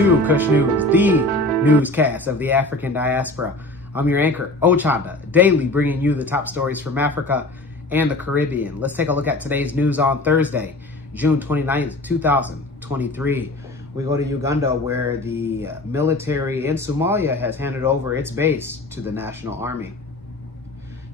to Kush News, the newscast of the African diaspora. I'm your anchor, Ochanda, daily bringing you the top stories from Africa and the Caribbean. Let's take a look at today's news on Thursday, June 29th, 2023. We go to Uganda, where the military in Somalia has handed over its base to the National Army.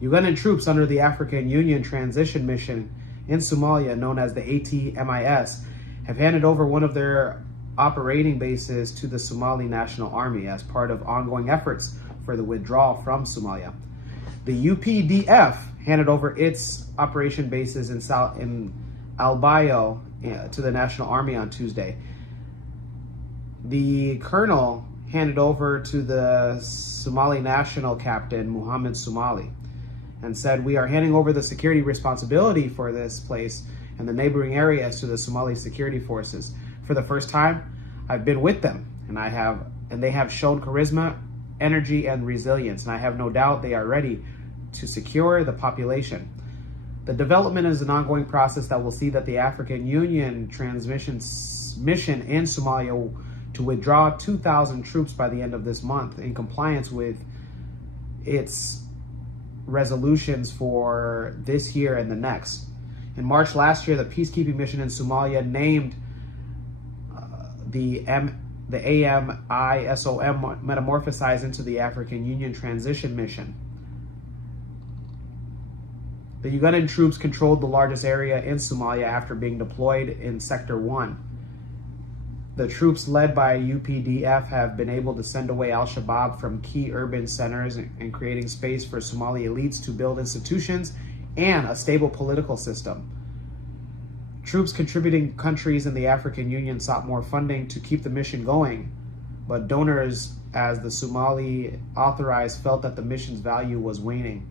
Ugandan troops under the African Union Transition Mission in Somalia, known as the ATMIS, have handed over one of their operating bases to the Somali National Army as part of ongoing efforts for the withdrawal from Somalia. The UPDF handed over its operation bases in Albayo to the National Army on Tuesday. The colonel handed over to the Somali National Captain, Muhammad Somali, and said, "We are handing over the security responsibility for this place and the neighboring areas to the Somali security forces. For the first time, I've been with them, and they have shown charisma, energy, and resilience, and I have no doubt they are ready to secure the population." The development is an ongoing process that will see that the African Union Transmission Mission in Somalia to withdraw 2,000 troops by the end of this month, in compliance with its resolutions for this year and the next. In March last year, the peacekeeping mission in Somalia named the AMISOM metamorphosized into the African Union Transition Mission. The Ugandan troops controlled the largest area in Somalia after being deployed in Sector 1. The troops led by UPDF have been able to send away Al-Shabaab from key urban centers and creating space for Somali elites to build institutions and a stable political system. Troops contributing countries in the African Union sought more funding to keep the mission going, but donors, as the Somali authorized, felt that the mission's value was waning.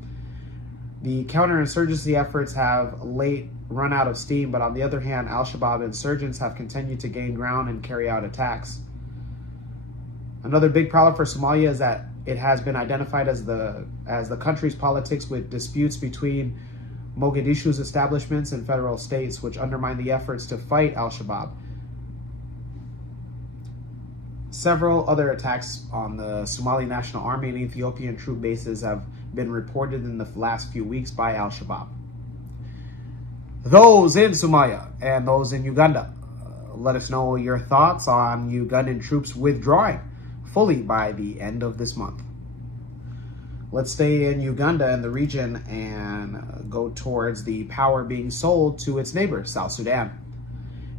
The counterinsurgency efforts have late run out of steam, but on the other hand, Al-Shabaab insurgents have continued to gain ground and carry out attacks. Another big problem for Somalia is that it has been identified as the country's politics, with disputes between Mogadishu's establishments and federal states, which undermine the efforts to fight Al-Shabaab. Several other attacks on the Somali National Army and Ethiopian troop bases have been reported in the last few weeks by Al-Shabaab. Those in Somalia and those in Uganda, let us know your thoughts on Ugandan troops withdrawing fully by the end of this month. Let's stay in Uganda and the region and go towards the power being sold to its neighbor, South Sudan.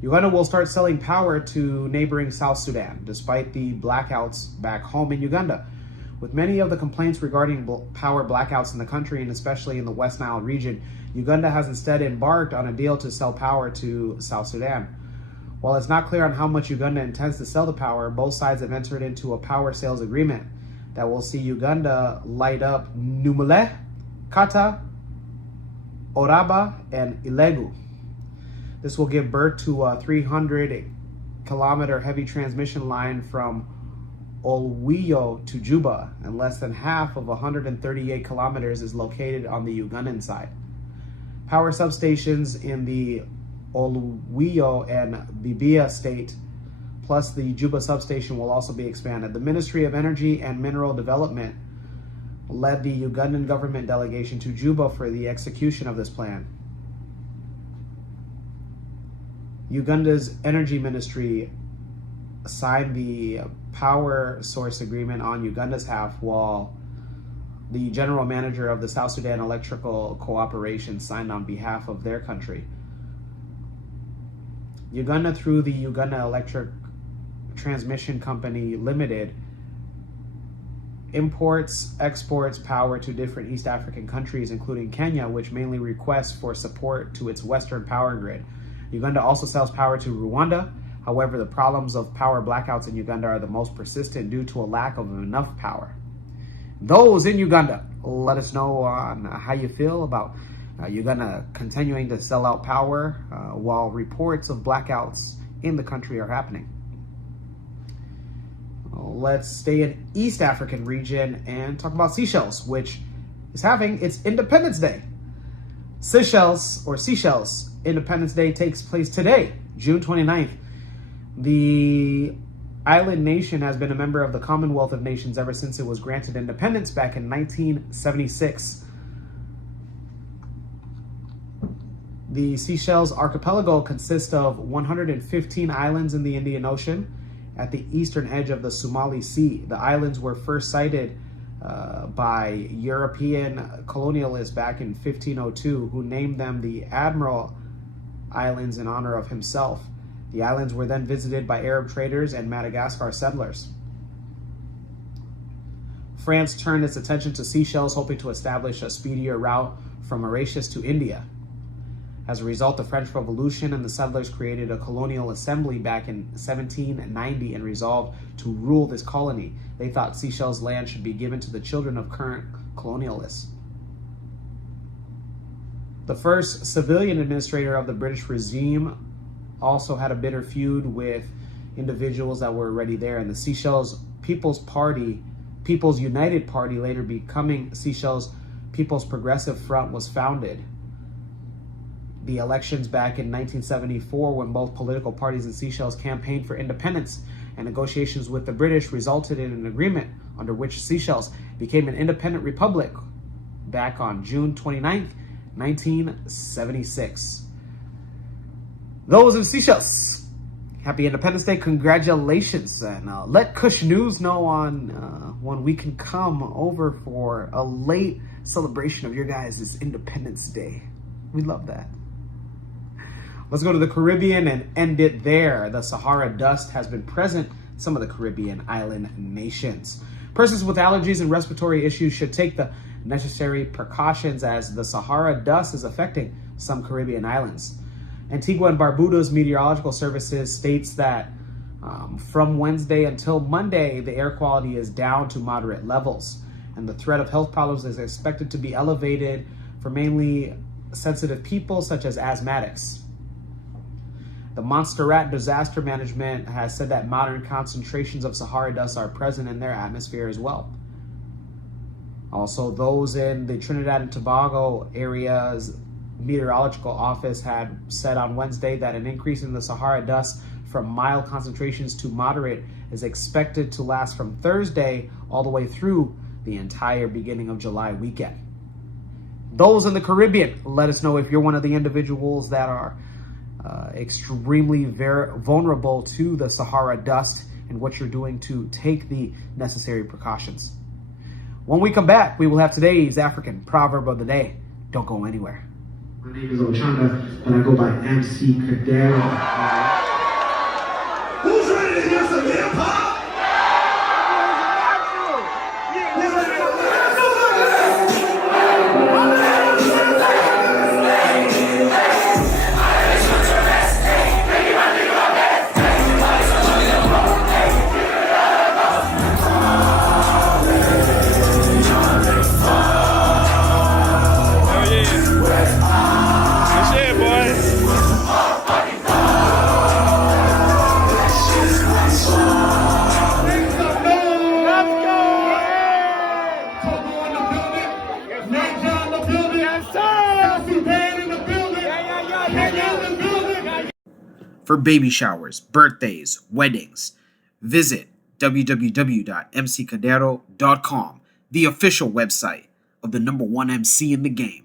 Uganda will start selling power to neighboring South Sudan, despite the blackouts back home in Uganda. With many of the complaints regarding power blackouts in the country, and especially in the West Nile region, Uganda has instead embarked on a deal to sell power to South Sudan. While it's not clear on how much Uganda intends to sell the power, both sides have entered into a power sales agreement that will see Uganda light up Numule, Kata, Oraba, and Ilegu. This will give birth to a 300-kilometer heavy transmission line from Olwiyo to Juba, and less than half of 138 kilometers is located on the Ugandan side. Power substations in the Olwiyo and Bibia state, plus the Juba substation, will also be expanded. The Ministry of Energy and Mineral Development led the Ugandan government delegation to Juba for the execution of this plan. Uganda's Energy Ministry signed the power source agreement on Uganda's half, while the general manager of the South Sudan Electrical Cooperation signed on behalf of their country. Uganda, through the Uganda Electric Transmission Company Limited, exports power to different East African countries, including Kenya, which mainly requests for support to its Western power grid. Uganda also sells power to Rwanda. However, the problems of power blackouts in Uganda are the most persistent due to a lack of enough power. Those in Uganda, let us know on how you feel about Uganda continuing to sell out power while reports of blackouts in the country are happening. Let's stay in East African region and talk about Seychelles, which is having its Independence Day. Seychelles Independence Day takes place today, June 29th. The island nation has been a member of the Commonwealth of Nations ever since it was granted independence back in 1976. The Seychelles archipelago consists of 115 islands in the Indian Ocean at the eastern edge of the Somali Sea. The islands were first sighted by European colonialists back in 1502, who named them the Admiral Islands in honor of himself. The islands were then visited by Arab traders and Madagascar settlers. France turned its attention to Seychelles, hoping to establish a speedier route from Mauritius to India. As a result, the French Revolution and the settlers created a colonial assembly back in 1790 and resolved to rule this colony. They thought Seychelles land should be given to the children of current colonialists. The first civilian administrator of the British regime also had a bitter feud with individuals that were already there, and the Seychelles People's United Party, later becoming Seychelles People's Progressive Front, was founded. The elections back in 1974, when both political parties in Seychelles campaigned for independence, and negotiations with the British resulted in an agreement under which Seychelles became an independent republic back on June 29th, 1976. Those in Seychelles, happy Independence Day, congratulations, and let Kush News know on when we can come over for a late celebration of your guys' Independence Day. We love that. Let's go to the Caribbean and end it there. The Sahara dust has been present in some of the Caribbean island nations. Persons with allergies and respiratory issues should take the necessary precautions, as the Sahara dust is affecting some Caribbean islands. Antigua and Barbuda's meteorological services states that from Wednesday until Monday, the air quality is down to moderate levels, and the threat of health problems is expected to be elevated for mainly sensitive people such as asthmatics. The Montserrat Disaster Management has said that modern concentrations of Sahara dust are present in their atmosphere as well. Also, those in the Trinidad and Tobago area's meteorological office had said on Wednesday that an increase in the Sahara dust from mild concentrations to moderate is expected to last from Thursday all the way through the entire beginning of July weekend. Those in the Caribbean, let us know if you're one of the individuals that are extremely vulnerable to the Sahara dust and what you're doing to take the necessary precautions. When we come back, we will have today's African proverb of the day. Don't go anywhere. My name is Ochanda, but I go by MC Cadero. Who's ready to hear some hip hop? For baby showers, birthdays, weddings, visit www.mccadero.com, the official website of the #1 MC in the game.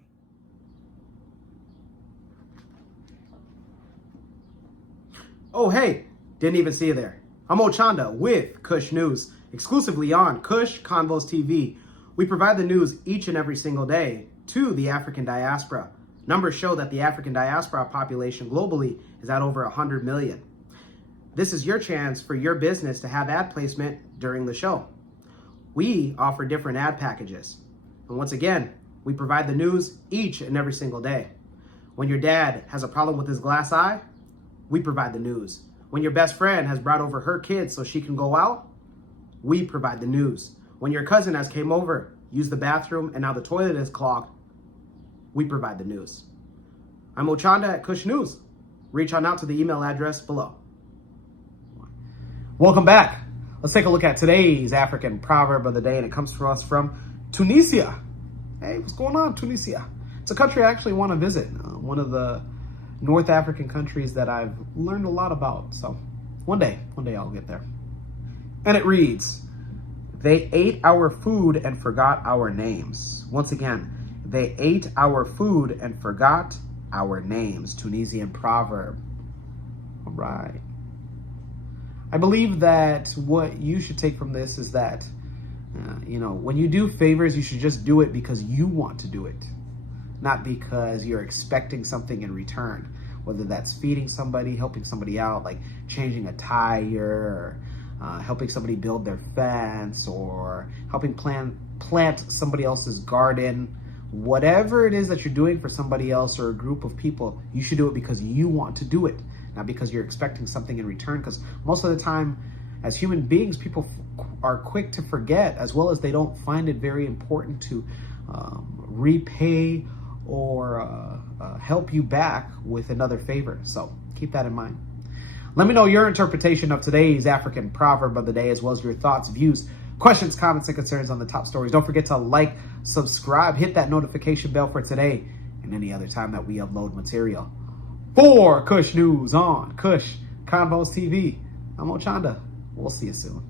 Oh, hey, didn't even see you there. I'm Ochanda with Kush News, exclusively on Kush Convos TV. We provide the news each and every single day to the African diaspora. Numbers show that the African diaspora population globally is at over 100 million. This is your chance for your business to have ad placement during the show. We offer different ad packages. And once again, we provide the news each and every single day. When your dad has a problem with his glass eye, we provide the news. When your best friend has brought over her kids so she can go out, we provide the news. When your cousin has came over, used the bathroom, and now the toilet is clogged, we provide the news. I'm Ochanda at Kush News. Reach on out to the email address below. Welcome back. Let's take a look at today's African proverb of the day, and it comes to us from Tunisia. Hey, what's going on, Tunisia? It's a country I actually want to visit. One of the North African countries that I've learned a lot about. So one day I'll get there. And it reads, they ate our food and forgot our names. Once again, they ate our food and forgot our names. Tunisian proverb. All right. I believe that what you should take from this is that, when you do favors, you should just do it because you want to do it, not because you're expecting something in return, whether that's feeding somebody, helping somebody out, like changing a tire, or helping somebody build their fence, or helping plant somebody else's garden. Whatever it is that you're doing for somebody else or a group of people, you should do it because you want to do it, not because you're expecting something in return. Because most of the time, as human beings, people are quick to forget, as well as they don't find it very important to repay or help you back with another favor. So keep that in mind. Let me know your interpretation of today's African proverb of the day, as well as your thoughts, views, questions, comments, and concerns on the top stories. Don't forget to like, subscribe, hit that notification bell for today and any other time that we upload material. For Kush News on Kush Convos TV, I'm Ochanda. We'll see you soon.